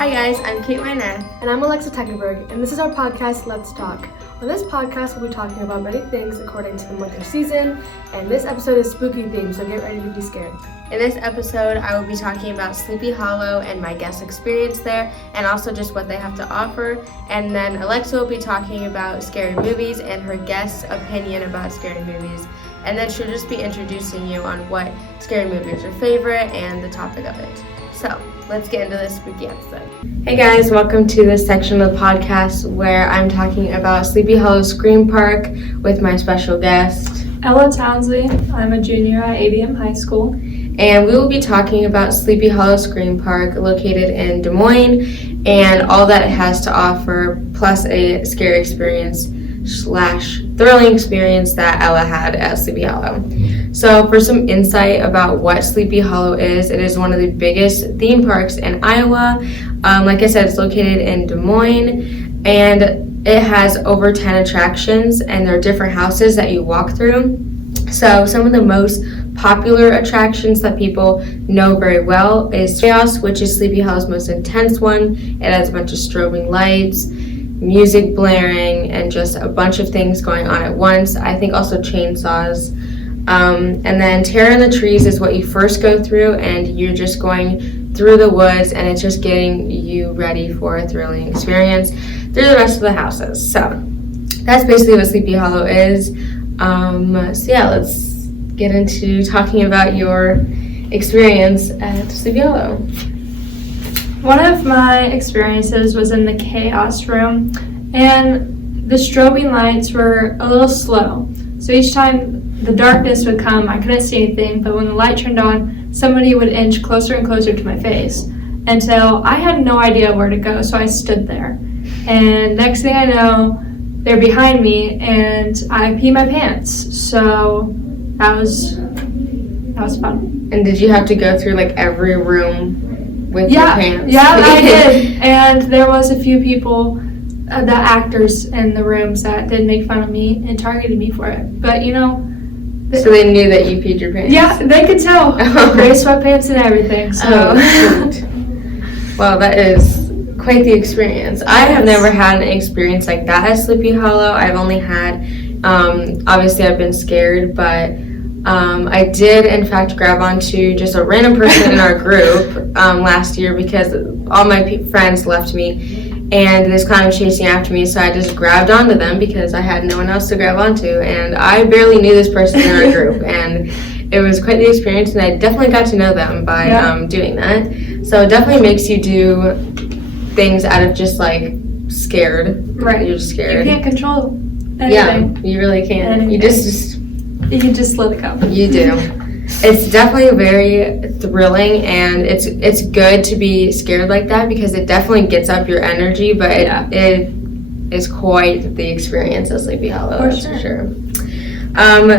Hi guys, I'm Kate Weiner. And I'm Alexa Teckenberg, and this is our podcast, Let's Talk. On this podcast, we'll be talking about many things according to the winter season, and this episode is spooky themed, so get ready to be scared. In this episode, I will be talking about Sleepy Hollow and my guest experience there, and also just what they have to offer. And then Alexa will be talking about scary movies and her guest's opinion about scary movies. And then she'll just be introducing you on what scary movies are favorite and the topic of it. So, let's get into this spooky episode. Hey guys, welcome to this section of the podcast where I'm talking about Sleepy Hollow Scream Park with my special guest, Ella Townsley. I'm a junior at ADM High School. And we will be talking about Sleepy Hollow Scream Park located in Des Moines and all that it has to offer, plus a scary experience / thrilling experience that Ella had at Sleepy Hollow. So for some insight about what Sleepy Hollow is, it is one of the biggest theme parks in Iowa. Like I said, it's located in Des Moines, and it has over 10 attractions, and there are different houses that you walk through. So some of the most popular attractions that people know very well is Chaos, which is Sleepy Hollow's most intense one. It has a bunch of strobing lights, music blaring, and just a bunch of things going on at once. I think also chainsaws. And then Terror in the Trees is what you first go through, and you're just going through the woods, and it's just getting you ready for a thrilling experience through the rest of the houses. So that's basically what Sleepy Hollow is. So yeah, let's get into talking about your experience at Sleepy Hollow. One of my experiences was in the Chaos room, and the strobing lights were a little slow. So each time the darkness would come, I couldn't see anything, but when the light turned on, somebody would inch closer and closer to my face. And so I had no idea where to go, so I stood there. And next thing I know, they're behind me, and I pee my pants. So that was fun. And did you have to go through like every room with your pants? Yeah, I did. And there was a few people, the actors in the rooms that did make fun of me and targeted me for it. But so they knew that you peed your pants? Yeah, they could tell. Gray sweatpants and everything. So. Oh, shoot. Well, that is quite the experience. I have never had an experience like that at Sleepy Hollow. I've only had, obviously I've been scared, but I did in fact grab onto just a random person in our group last year because all my friends left me and they was kind of chasing after me, so I just grabbed onto them because I had no one else to grab onto, and I barely knew this person in our group, and it was quite the experience, and I definitely got to know them by doing that. So it definitely makes you do things out of just like scared. Right. You're just scared. You can't control anything. Yeah, you really can't. Anything. You just you can just let it go. You do. It's definitely very thrilling, and it's good to be scared like that because it definitely gets up your energy, but it is quite the experience of Sleepy Hollow, that's for sure.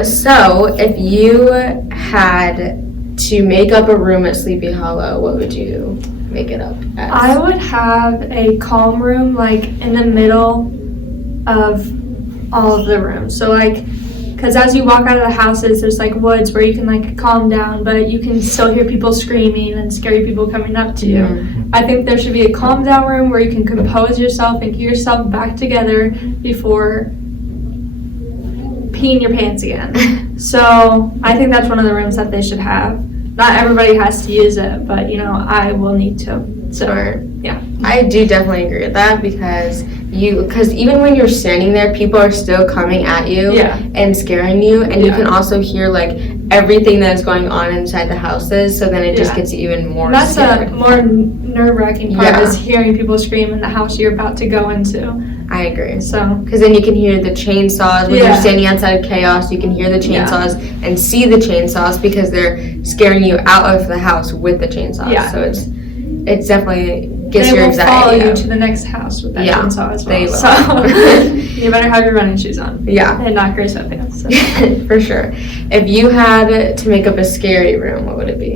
So if you had to make up a room at Sleepy Hollow, what would you make it up as? I would have a calm room, like in the middle of all of the rooms. So like, because as you walk out of the houses, there's like woods where you can like calm down, but you can still hear people screaming and scary people coming up to you. Mm-hmm. I think there should be a calm down room where you can compose yourself and get yourself back together before peeing your pants again. So I think that's one of the rooms that they should have. Not everybody has to use it, but I will need to. So Sure. Yeah. I do definitely agree with that because even when you're standing there, people are still coming at you and scaring you, and you can also hear like everything that's going on inside the houses, so then it just gets you even more That's scared. a more nerve-wracking part is hearing people scream in the house you're about to go into. I agree. So, because then you can hear the chainsaws when you're standing outside of Chaos. You can hear the chainsaws and see the chainsaws because they're scaring you out of the house with the chainsaws. Yeah. So it's definitely gets your anxiety. They will follow out. you to the next house with that chainsaw as well. They will. So you better have your running shoes on. Yeah. And not gray sweatpants. So. For sure. If you had to make up a scary room, what would it be?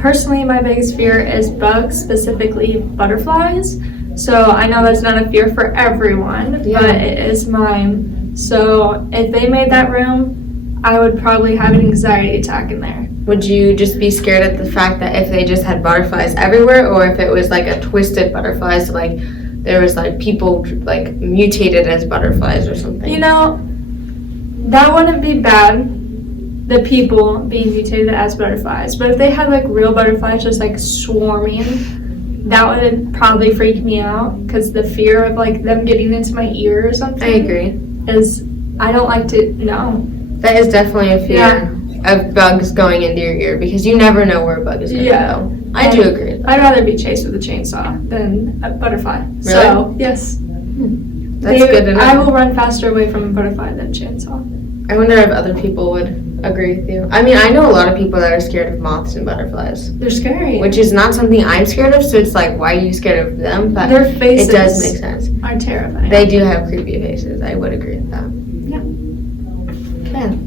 Personally, my biggest fear is bugs, specifically butterflies. So I know that's not a fear for everyone, but it is mine. So if they made that room, I would probably have an anxiety attack in there. Would you just be scared at the fact that if they just had butterflies everywhere, or if it was like a twisted butterflies, like there was like people like mutated as butterflies or something? You know, that wouldn't be bad, the people being mutated as butterflies. But if they had like real butterflies just like swarming, that would probably freak me out, because the fear of like them getting into my ear or something. I agree. I don't like to, no. That is definitely a fear of bugs going into your ear, because you never know where a bug is going to go. I do agree. I'd rather be chased with a chainsaw than a butterfly. Really? So, yes. That's good to know. I will run faster away from a butterfly than a chainsaw. I wonder if other people would agree with you. I mean, I know a lot of people that are scared of moths and butterflies. They're scary. Which is not something I'm scared of, so it's like, why are you scared of them? But their faces it does make sense. Are terrifying. They do have creepy faces. I would agree with that. Yeah. Okay.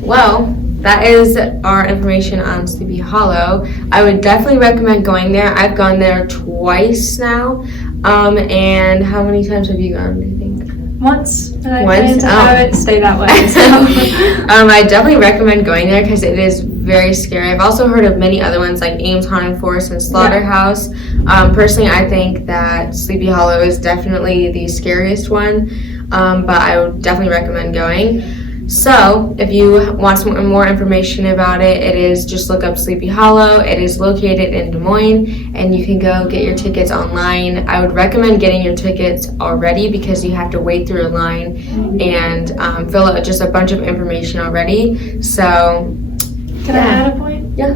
Well, that is our information on Sleepy Hollow. I would definitely recommend going there. I've gone there twice now. And how many times have you gone, do you think? Once. And I Once? plan to have it stay that way. So. I definitely recommend going there because it is very scary. I've also heard of many other ones like Ames Haunted Forest and Slaughterhouse. Personally, I think that Sleepy Hollow is definitely the scariest one, but I would definitely recommend going. So, if you want some more information about it, it is just look up Sleepy Hollow. It is located in Des Moines, and you can go get your tickets online. I would recommend getting your tickets already because you have to wait through a line and fill out just a bunch of information already. So, Can I add a point? Yeah.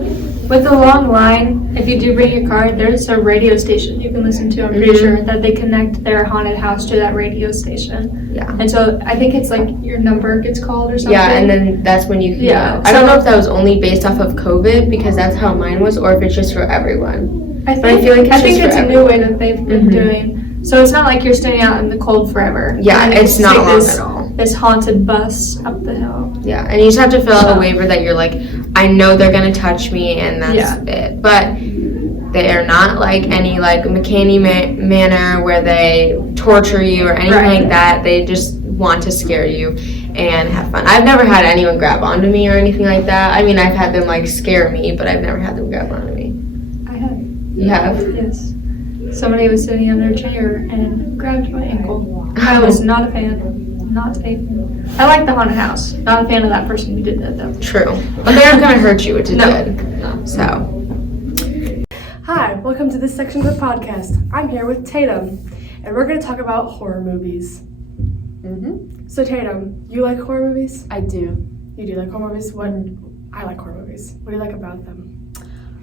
With the long line, if you do bring your car, there's a radio station you can listen to. I'm pretty sure that they connect their haunted house to that radio station. Yeah. And so I think it's like your number gets called or something. Yeah, and then that's when you can go. I don't know if that was only based off of COVID because that's how mine was, or if it's just for everyone. I think, I feel like it's a new way that they've been doing. So it's not like you're standing out in the cold forever. Yeah, And it's not long this, at all. This haunted bus up the hill. Yeah, and you just have to fill out a waiver that you're like, I know they're gonna touch me, and that's it. But they are not like any like McCaney manner where they torture you or anything like that. They just want to scare you and have fun. I've never had anyone grab onto me or anything like that. I mean, I've had them like scare me, but I've never had them grab onto me. I have. You have? Yes. Somebody was sitting on their chair and grabbed my ankle. I was not a fan. Not a fan. I like the haunted house. Not a fan of that person who did that though. True. But they aren't gonna hurt you, which is good. No. So. Hi, welcome to this section of the podcast. I'm here with Tatum, and we're going to talk about horror movies. So Tatum, you like horror movies? I do. You do like horror movies? I like horror movies. What do you like about them?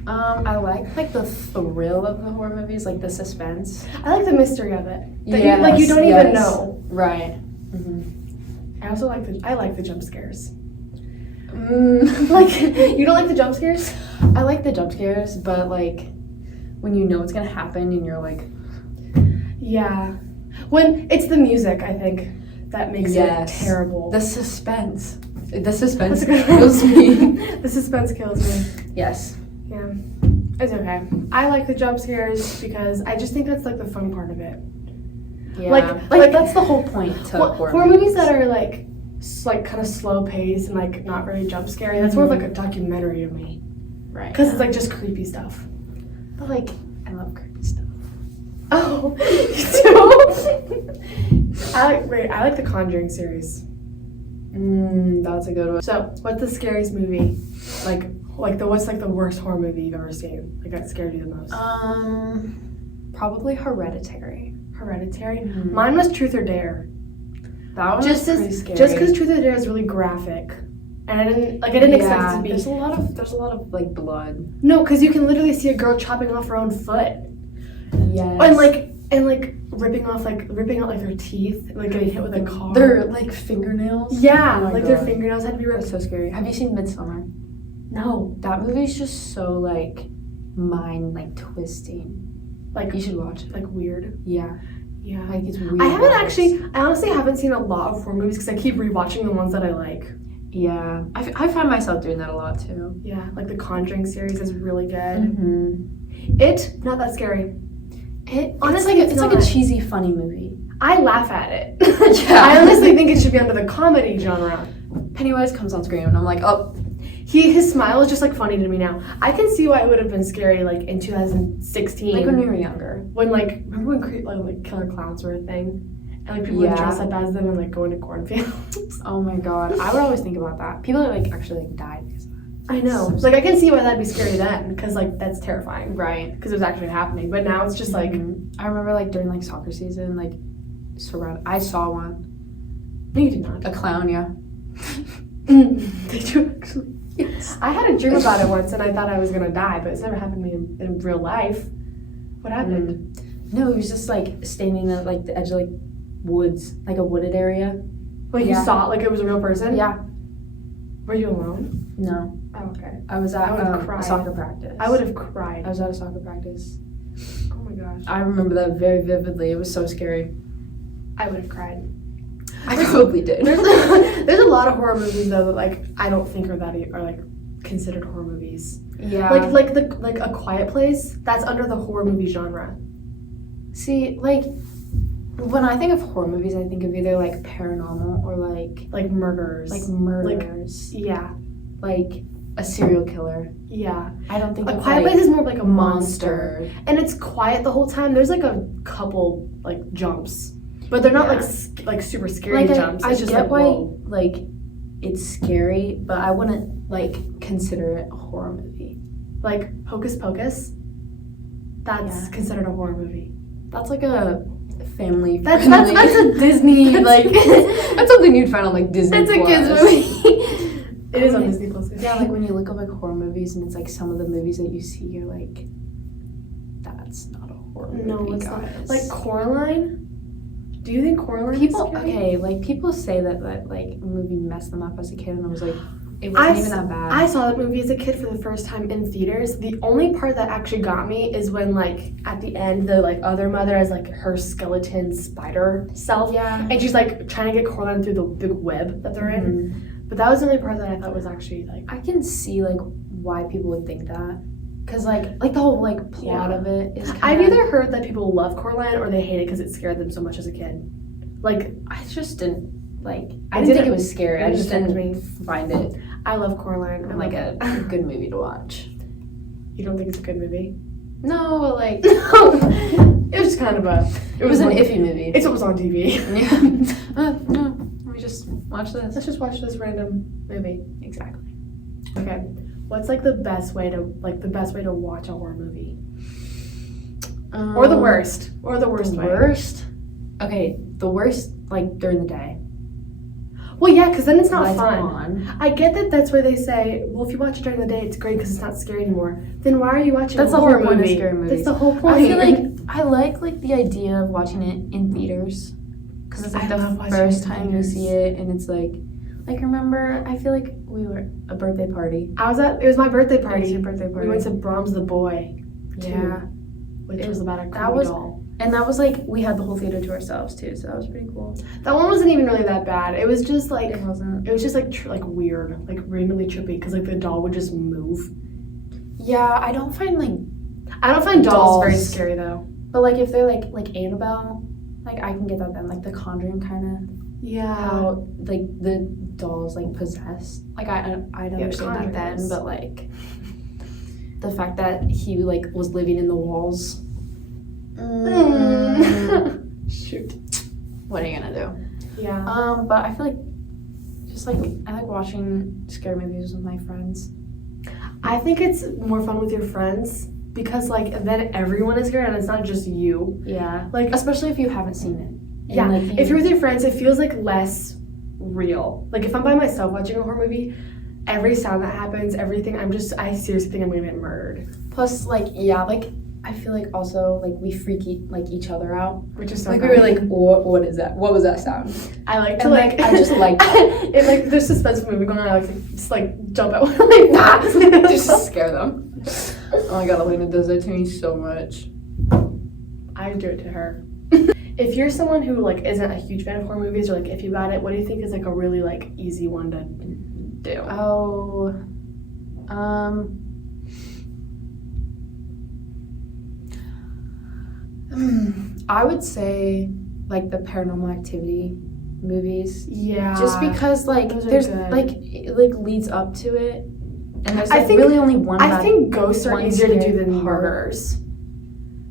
I like the thrill of the horror movies, like the suspense. I like the mystery of it. That Yes, you don't even know. Right. I also like the jump scares. Like, You don't like the jump scares? I like the jump scares, but like when you know it's gonna happen and you're like, Yeah. When it's the music, I think, that makes it terrible. the suspense. The suspense That's a good kills me. The suspense kills me. Yes. Yeah. It's okay. I like the jump scares because I just think that's like the fun part of it. Yeah. Like that's the whole point to horror movies that are like kind of slow paced and like not really jump scary. That's more of like a documentary to me. Right. Because it's like just creepy stuff. But like, I love creepy stuff. Oh, you do? I like the Conjuring series. That's a good one. So, what's the scariest movie? What's the worst horror movie you've ever seen? Like that scared you the most? Probably Hereditary. Hereditary. Mine was Truth or Dare. That one was pretty scary. Just because Truth or Dare is really graphic, and I didn't expect it to be. There's a lot of like blood. No, because you can literally see a girl chopping off her own foot. Yes. And ripping out their teeth, and like getting hit with a car. Their like fingernails. Yeah, Oh my like God. their fingernails had to be ripped. That's so scary. Have you seen Midsommar? No, That movie's just so like mind like twisting. like You should watch it. like weird. Yeah. Yeah. Like it's weird. I honestly haven't seen a lot of horror movies because I keep rewatching the ones that I like. Yeah. I find myself doing that a lot too. Yeah, like the Conjuring series is really good. Mm-hmm. It not that scary. Honestly, it's like a cheesy, funny movie. I laugh at it. Yeah. I honestly think it should be under the comedy genre. Pennywise comes on screen and I'm like, oh, His smile is just like funny to me now. I can see why it would have been scary like in 2016. Like when we were younger. When like remember when like killer clowns were a thing? And like people would dress up as them and like go into cornfields. Oh my god. I would always think about that. People that like actually like died because of that. I know. Like I can see why that'd be scary then, because like that's terrifying. Right. Because it was actually happening. But now it's just like I remember like during like soccer season, like I saw one. no, you did not. A clown, yeah. Did you actually? Yes. I had a dream about it once and I thought I was gonna die, but it's never happened to me in real life. What happened? No, he was just like standing at like the edge of like woods, like a wooded area. Like you saw it like it was a real person? Yeah. Were you alone? No. Oh, okay. I was at I would've a cried. soccer practice. I would have cried. I was at a soccer practice. Oh my gosh. I remember that very vividly. It was so scary. I would have cried. I probably did. There's a lot of horror movies though that like I don't think are like considered horror movies. Yeah. Like A Quiet Place, that's under the horror movie genre. See, like when I think of horror movies, I think of either like paranormal or Like murders. like murders, Yeah. like a serial killer. Yeah. I don't think A of Quiet like Place is more like a monster. monster. And it's quiet the whole time. There's like a couple like jumps. But they're not like super scary Like jumps. I It's just get like why whoa. like it's scary, but I wouldn't like consider it a horror movie. Like Hocus Pocus. That's Yeah. considered a horror movie. That's like a family. That's a Disney like That's something you'd find on like Disney. it's a kids Plus. movie. It is on Disney Plus. Yeah, like when you look up like horror movies and it's like some of the movies that you see, you're like, that's not a horror movie. No, it's guys. not. Like Coraline. Do you think Coraline? People, is scary? okay, like people say that like movie messed them up as a kid, and I was like, it wasn't even that bad. I saw that movie as a kid for the first time in theaters. The only part that actually got me is when like at the end the like other mother has like her skeleton spider self. Yeah. And she's like trying to get Coraline through the big web that they're in. But that was the only part that I thought was actually like I can see like why people would think that, cause like the whole like plot of it is. I've either heard that people love Coraline or they hate it because it scared them so much as a kid. Like I just didn't like. I It didn't think didn't- it was scary. I it just didn't didn't find it I love Coraline. I like love a it. good movie to watch. You don't think it's a good movie? No, like It was just kind of a. it was an like- iffy movie. It's what was on TV. Yeah. No, let me just watch this. Let's just watch this random movie. Exactly. Okay. What's like the best way to watch a horror movie? Or the worst. Or the worst way. Worst? Okay, the worst like during the day. Well, yeah, because then it's not Lights fun. on. I get that that's where they say, well, if you watch it during the day, it's great because it's not scary anymore. Then why are you watching That's a the horror whole point of movie? scary movies. That's the whole point. I feel like I like the idea of watching it in theaters because it's like I love the watching first it in time you theaters. see it, and it's like remember I feel like we were a birthday party. it was my birthday It was party. your birthday party. We went to Brahms the Boy, yeah, which was about a that creepy was- doll. and that was like we had the whole theater to ourselves too, so that was pretty cool. That one wasn't even really that bad. It was just like It wasn't. it was just like like weird, like randomly trippy because like the doll would just move. Yeah, I don't find like, I don't find dolls very Dolls. scary though. but like if they're like Annabelle, like I can get that then, like The Conjuring kind of. Yeah. How like the dolls like possessed, like I'd understand that then, Conjuring. but like the fact that he like was living in the walls. Shoot. What are you gonna do? Yeah. But I feel like just like I like watching scary movies with my friends. I think it's more fun with your friends because like then everyone is scared and it's not just you. Yeah, Like especially if you haven't seen it. And, yeah, like, if you're with your friends, it feels like less real. Like if I'm by myself watching a horror movie, every sound that happens, everything, I seriously think I'm gonna get murdered. plus like yeah, like I feel like also like we freak each other out. Which is so Like we funny. were like, what is that? What was that sound? I like to And, like, I just like that. it like there's suspenseful movie going on. I like to just like jump out like that. Just to scare them. Oh my god, Elena does that to me so much. I do it to her. If you're someone who like isn't a huge fan of horror movies or like if you got it, what do you think is like a really like easy one to do? Oh, I would say like the Paranormal Activity movies. Yeah. Just because like those are there's good. like it like leads up to it, And there's I like think- really only one. I think ghosts are one easier to do scary than part. murderers.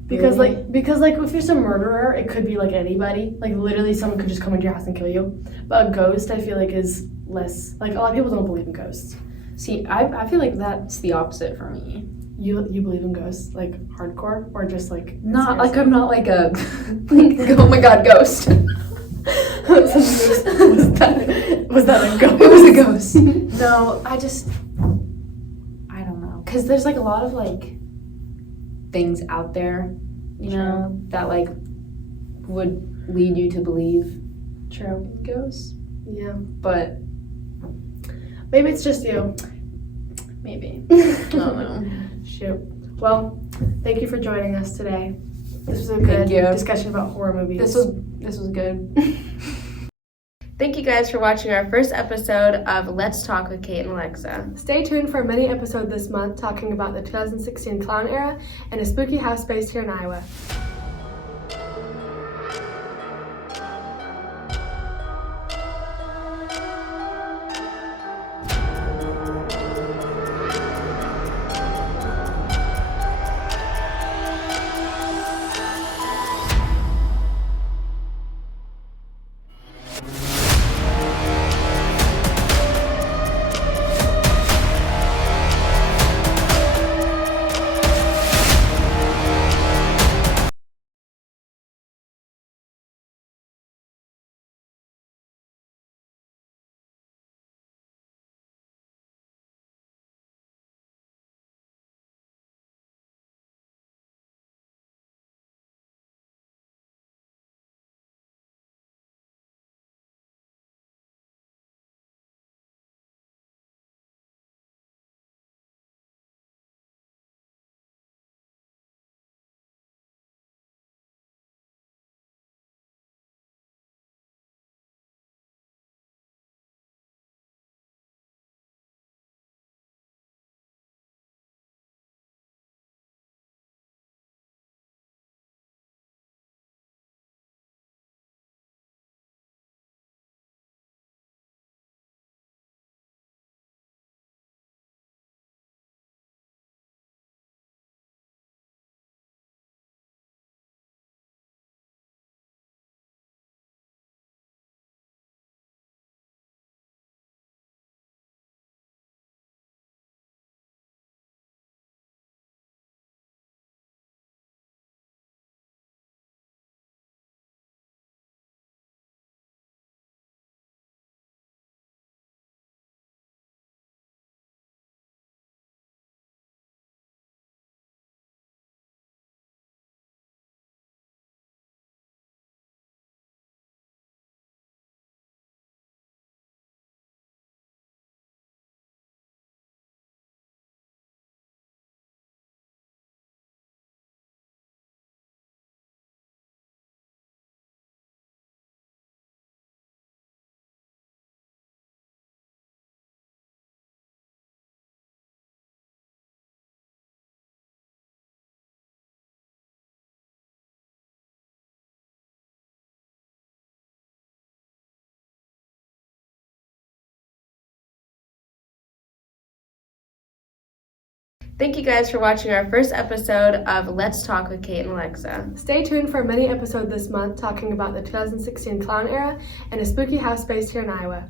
Because Really? because if there's a murderer, it could be like anybody. Like literally someone could just come into your house and kill you. But a ghost I feel like is less, like a lot of people don't believe in ghosts. See, I feel like that's the opposite for me. You believe in ghosts, like hardcore, or just like Not like conspiracy? I'm not like a like, oh my god, ghost. was that a ghost? It was a ghost. No, I don't know, cause there's like a lot of like things out there, you know, that like would lead you to believe True. in ghosts, Yeah. but Maybe it's just you. maybe I don't know. Shoot. Well, thank you for joining us today. This was a Thank good you. discussion about horror movies. This was good. Thank you guys for watching our first episode of Let's Talk with Kate and Alexa. Stay tuned for a mini episode this month talking about the 2016 clown era and a spooky house based here in Iowa. Thank you guys for watching our first episode of Let's Talk with Kate and Alexa. Stay tuned for a mini episode this month talking about the 2016 clown era and a spooky house based here in Iowa.